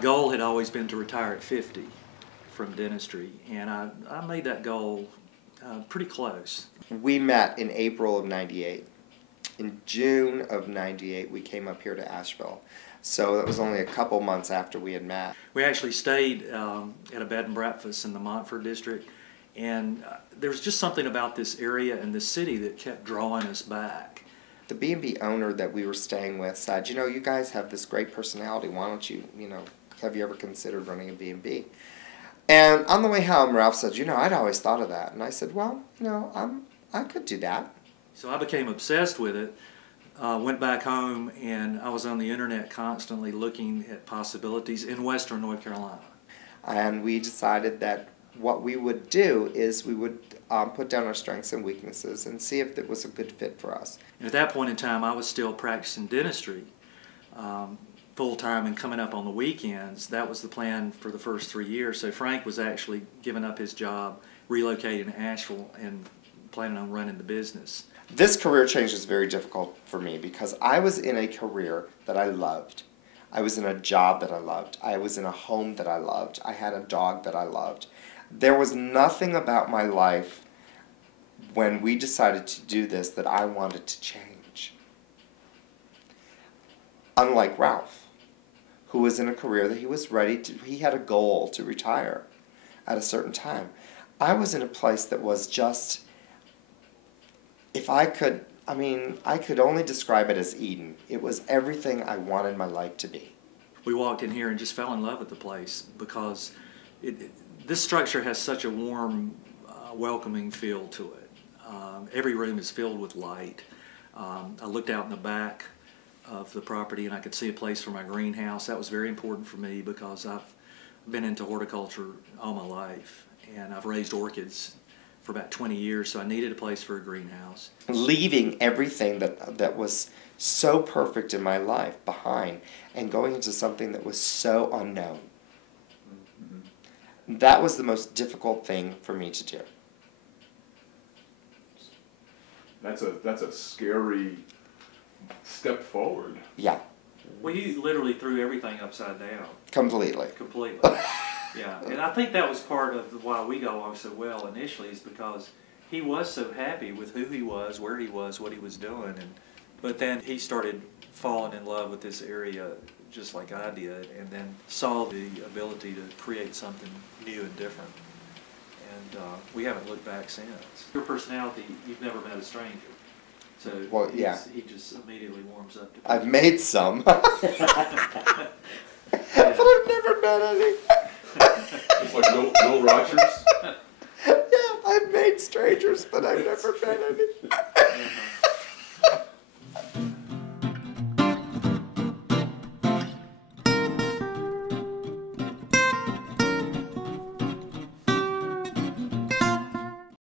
goal had always been to retire at 50 from dentistry, and I made that goal pretty close. We met in April of '98. In June of '98, we came up here to Asheville. So that was only a couple months after we had met. We actually stayed at a bed and breakfast in the Montford district, and there was just something about this area and this city that kept drawing us back. The B&B owner that we were staying with said, you know, you guys have this great personality. Why don't you, have you ever considered running a B&B? And on the way home, Ralph said, I'd always thought of that. And I said, well, I could do that. So I became obsessed with it, went back home, and I was on the internet constantly looking at possibilities in western North Carolina. And we decided that what we would do is we would put down our strengths and weaknesses and see if it was a good fit for us. And at that point in time, I was still practicing dentistry full-time and coming up on the weekends. That was the plan for the first 3 years. So Frank was actually giving up his job, relocating to Asheville, and planning on running the business. This career change was very difficult for me because I was in a career that I loved. I was in a job that I loved. I was in a home that I loved. I had a dog that I loved. There was nothing about my life when we decided to do this that I wanted to change. Unlike Ralph, who was in a career that he was ready to, he had a goal to retire at a certain time. I was in a place that was just, I could only describe it as Eden. It was everything I wanted my life to be. We walked in here and just fell in love with the place because this structure has such a warm, welcoming feel to it. Every room is filled with light. I looked out in the back of the property and I could see a place for my greenhouse. That was very important for me because I've been into horticulture all my life, and I've raised orchids for about 20 years, so I needed a place for a greenhouse. Leaving everything that was so perfect in my life behind and going into something that was so unknown. Mm-hmm. That was the most difficult thing for me to do. That's a scary step forward. Yeah. Well, he literally threw everything upside down. Completely. Yeah, and I think that was part of why we got along so well initially, is because he was so happy with who he was, where he was, what he was doing, but then he started falling in love with this area just like I did, and then saw the ability to create something new and different, and we haven't looked back since. Your personality, you've never met a stranger, so well, yeah. He just immediately warms up to I've made some, but I've never met any. It's like Will Rogers. Yeah, I've made strangers, but I've never met any.